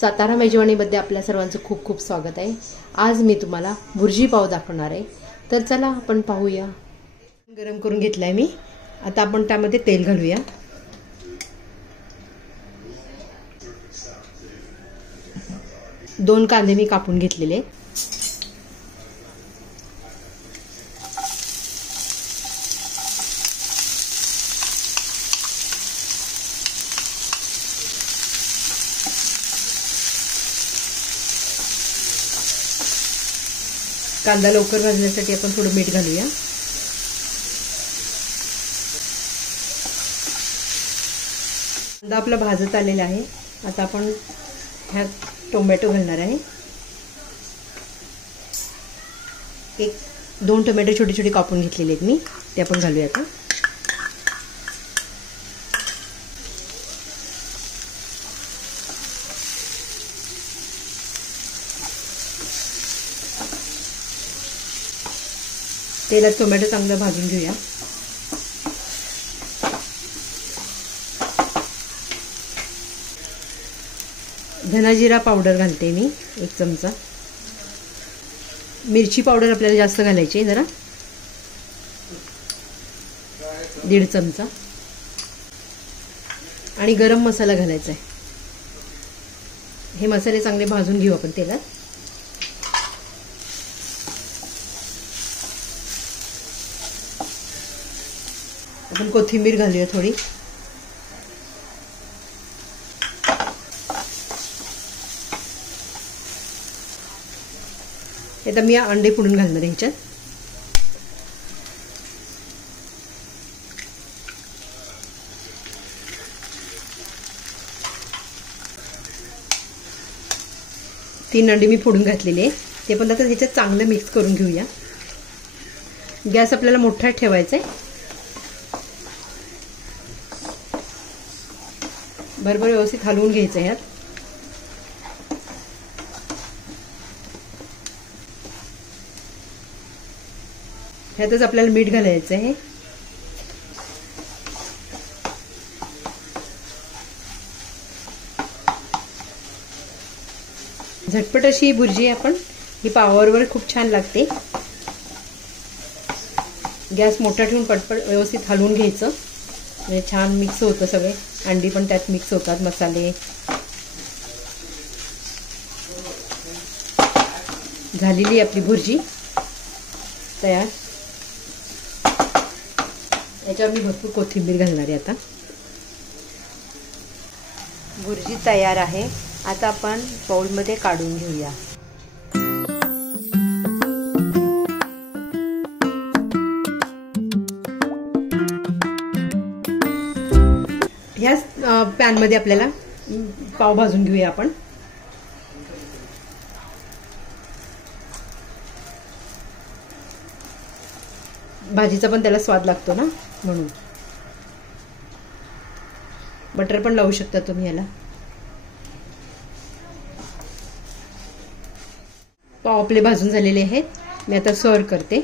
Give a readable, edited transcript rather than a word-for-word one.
सातारा मेजवानीमध्ये आपल्या सर्वांचं खूप खूप स्वागत आहे। आज मी तुम्हाला भुर्जी पाव दाखवणार आहे। तर चला आपण पाहूया। गरम करून घेतलाय मी। आता आपण त्यामध्ये तेल घालूया। दोन कांदे मी कापून घेतलेले। कांदा लवकर भाजण्यासाठी आपण थोडं मीठ घालूया। कांदा आपला भाजत आलेला आहे। आता आपण ह्यात टोमॅटो घालणार आहे। दोन टोमॅटो छोटे छोटे कापून घेतलेले आहेत मी, ते आपण घालूया आता। तेलात टोमॅटो चांगला भाजून घेऊया। धना जिरा पावडर घालते मी 1 चमचा। मिरची पावडर आपल्याला जास्त घालायची आहे, जरा 1.5 चमचा। आणि गरम मसाला घालायचा आहे। हे मसाले चांगले भाजून घेऊ आपण तेलात। आपण कोथिंबीर घालूया थोडी। आता मी अंडे फोडून घालणार आहे ह्याच्यात। तीन अंडे मी फोडून घातलेले आहे, ते पण आता ह्याच्यात चांगलं मिक्स करून घेऊया। गॅस आपल्याला मोठा ठेवायचा आहे। बरोबर व्यवस्थित हलवून घ्यायचं ह्यात। ह्यातच आपल्याला मीठ घालायचं आहे। झटपट अशी ही भुर्जी आपण ही पावावर खूप छान लागते। गॅस मोठा ठेवून पटपट व्यवस्थित हलवून घ्यायचं, म्हणजे छान मिक्स होतं सगळे। अंडी पण त्यात मिक्स होतात, मसाले। झालेली आपली भुर्जी तयार। याच्यावर मी भरपूर कोथिंबीर घालणार आहे आता। भुर्जी तयार आहे। आता आपण बाउलमध्ये काढून घेऊया। ह्याच पॅन मध्ये आपल्याला पाव भाजून घेऊया आपण। भाजीचा पण त्याला स्वाद लागतो ना, म्हणून बटर पण लावू शकता तुम्ही याला। पाव आपले भाजून झालेले आहेत, मी आता सर्व करते।